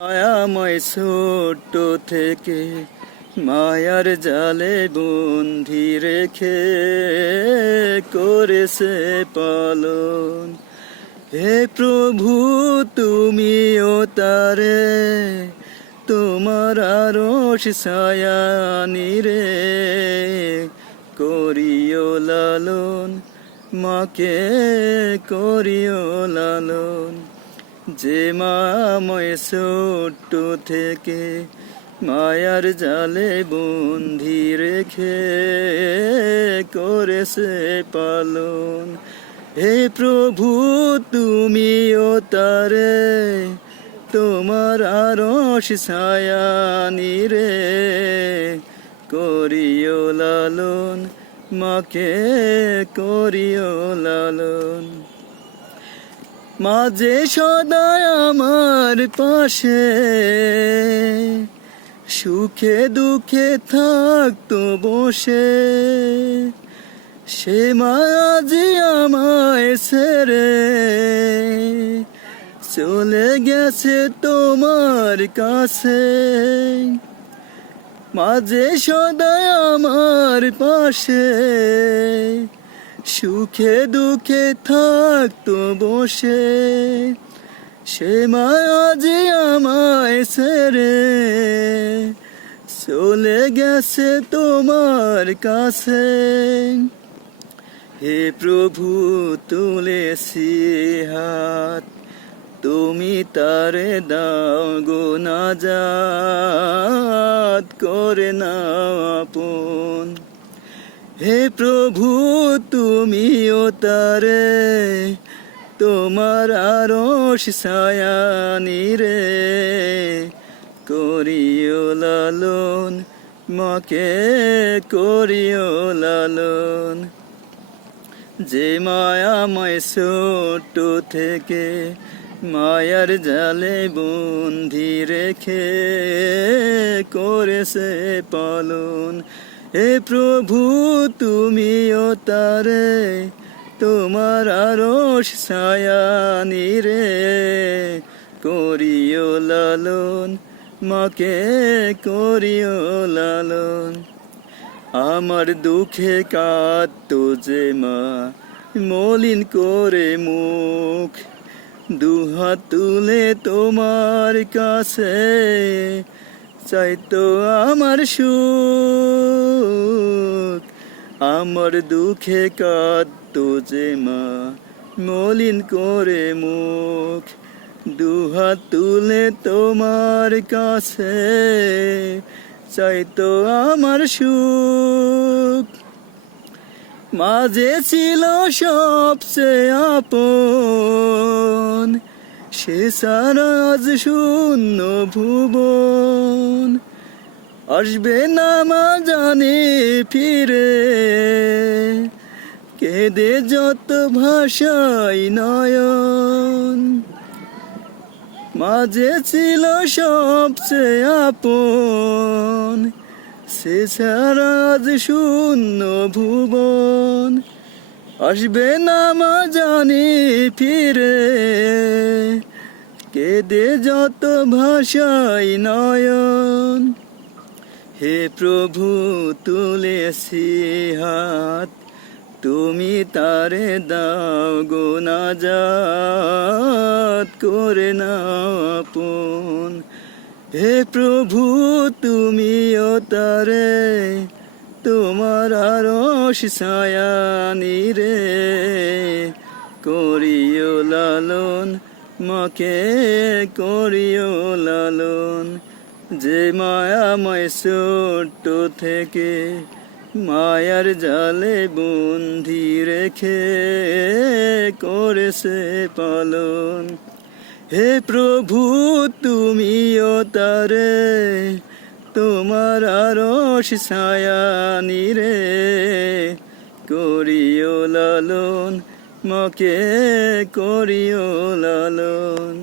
মায়াময় ছোট্ট থেকে মায়ার জালে বন্দি রেখে করেছে পালন। হে প্রভু তুমিও তারে তোমার আরশ ছায়ানি রে করিও লালন, মাকে করিও লালন। যে মাময় ছোট্ট থেকে মায়ার জালে বন্দি রেখে করেছে পালন। হে প্রভু তুমিও তারে তোমার আরশ ছায়ানি রে করিও লালন, মাকে করিও লালন। মাঝে সদায় আমার পাশে সুখে দুঃখে থাকতো বসে, সে মাঝে আমায় ছেড়ে চলে গেছে তোমার কাছে। মাঝে সদায় আমার পাশে সুখে দুঃখে থাকতো বসে, সে মাঝে আমায় ছেড়ে চলে গেছে তোমার কাছে। হে প্রভু তুলেছি হাত, তুমি তারে দাও গো নাজাত করে নাও আপন। হে প্রভু তুমিও তারে তোমার আরশ ছায়ানি রে করিও লালন, মাকে করিও লালন। যে মায়াময় ছোট্ট থেকে মায়ার জালে বন্দি রেখে করেছে পালন। হে প্রভু তুমিও তারে তোমার আরশ ছায়ানি রে করিও লালন, মাকে করিও লালন। আমার দুঃখে কাঁদতো যে মা মলিন করে মুখ, দুহাত তুলে তোমার কাছে চাইতো আমার সুখ। আমার দুঃখে কাঁদতো যে মা মলিন করে মুখ, দুহাত তুলে তোমার কাছে চাইতো আমার সুখ। মাঝে ছিল সবচেয়ে আপন, সে সারা আজ শূন্য ভুবন। আসবে না মা জানে ফিরে, কেঁদে যত ভাষাই নয়ন। মাঝে ছিল সবচেয়ে আপন, সে সারা আজ শূন্য ভুবন। আসবে না মা জানি ফিরে, কেঁদে যত ভাষাই নয়ন। হে প্রভু তুলেছি হাত, তুমি তারে দাও গো নাজাত করে নাও আপন। হে প্রভু তুমিও তারে তোমার আরশ ছায়ানি রে করিও লালন, মাকে করিও লালন। যে মায়াময় ছোট্ট থেকে মায়ার জালে বন্দি রেখে করেছে পালন। হে প্রভু তুমিও তারে তোমার আরশ ছায়ানি রে করিও লালন, মাকে করিও লালন।